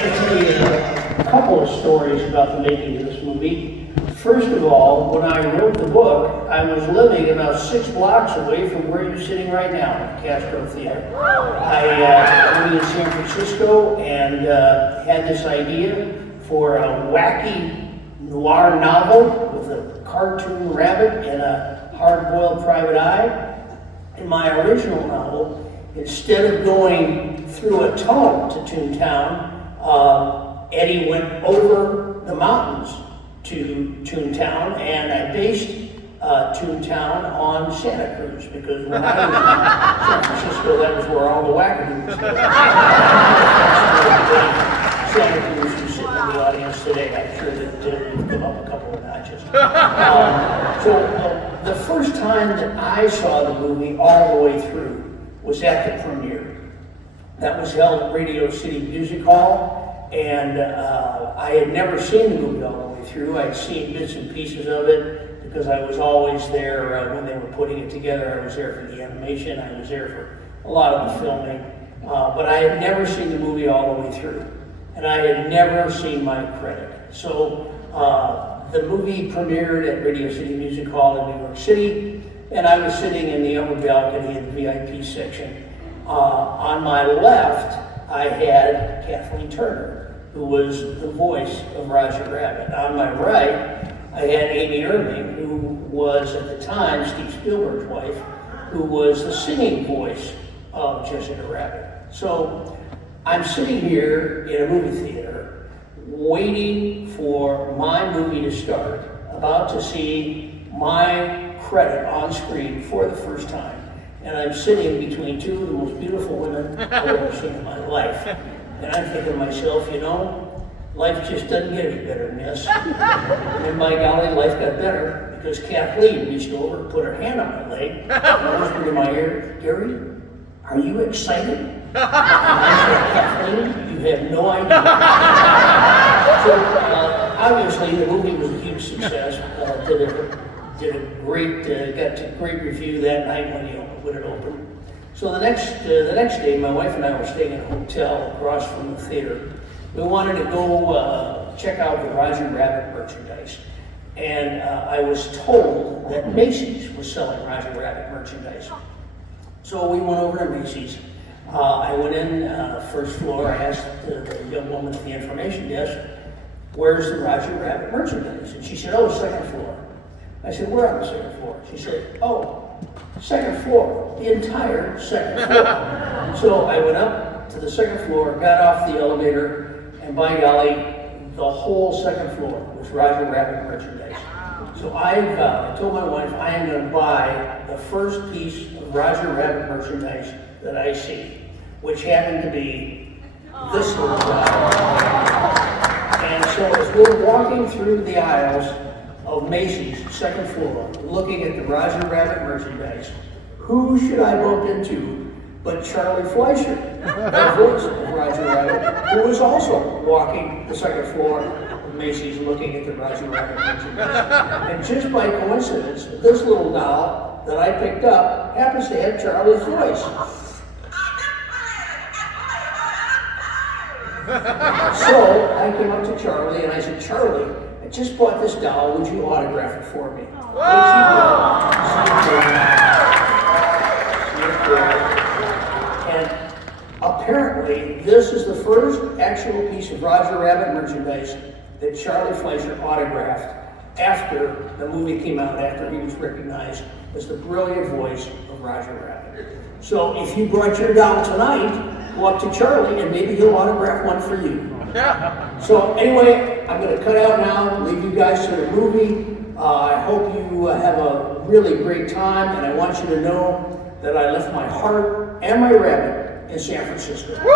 going to tell you a couple of stories about the making of this movie. First of all, when I wrote the book, I was living about 6 blocks away from where you're sitting right now, Castro Theater. I lived in San Francisco and had this idea for a wacky noir novel with a cartoon rabbit and a hard-boiled private eye. In my original novel, instead of going through a tunnel to Toontown, Eddie went over the mountains to Toontown, and I based Toontown on Santa Cruz, because when I was in San Francisco, that was where all the wackadoos were. Santa Cruz who's sitting in the audience today. I'm sure that we've come up a couple of notches. So the first time that I saw the movie all the way through was at the premiere. That was held at Radio City Music Hall, and I had never seen the movie all the way through. I'd seen bits and pieces of it because I was always there when they were putting it together. I was there for the animation, I was there for a lot of the filming, but I had never seen the movie all the way through, and I had never seen my credit. So the movie premiered at Radio City Music Hall in New York City, and I was sitting in the upper balcony in the VIP section. On my left, I had Kathleen Turner, who was the voice of Roger Rabbit. On my right, I had Amy Irving, who was at the time Steve Spielberg's wife, who was the singing voice of Jesse the Rabbit. So I'm sitting here in a movie theater, waiting for my movie to start, about to see my credit on screen for the first time. And I'm sitting between two of the most beautiful women I've ever seen in my life. And I'm thinking to myself, you know, life just doesn't get any better than this. And by golly, life got better because Kathleen reached over and put her hand on my leg and whispered in my ear, "Gary, are you excited?" And I said, "Kathleen, you have no idea." So obviously the movie was a huge success. Did a great, got a great review that night when it opened. So the next day, my wife and I were staying in a hotel across from the theater. We wanted to go check out the Roger Rabbit merchandise. And I was told that Macy's was selling Roger Rabbit merchandise. So we went over to Macy's. I went in first floor. I asked the young woman at the information desk, "Where's the Roger Rabbit merchandise?" And she said, "Oh, second floor." I said, "We're on the second floor." She said, "Oh, second floor, the entire second floor." So I went up to the second floor, got off the elevator, and by golly, the whole second floor was Roger Rabbit merchandise. So I told my wife, I am going to buy the first piece of Roger Rabbit merchandise that I see, which happened to be this little guy. And so as we're walking through the aisles of Macy's, second floor, looking at the Roger Rabbit merchandise, who should I bump into but Charlie Fleischer, the voice of Roger Rabbit, who was also walking the second floor of Macy's looking at the Roger Rabbit merchandise. And just by coincidence, this little doll that I picked up happens to have Charlie's voice. So I came up to Charlie and I said, "Charlie, I just bought this doll, would you autograph it for me?" And apparently, this is the first actual piece of Roger Rabbit merchandise that Charlie Fleischer autographed after the movie came out, after he was recognized as the brilliant voice of Roger Rabbit. So if you brought your doll tonight, go up to Charlie and maybe he'll autograph one for you. So anyway, I'm going to cut out now, leave you guys to the movie. I hope you have a really great time, and I want you to know that I left my heart and my rabbit in San Francisco. Woo!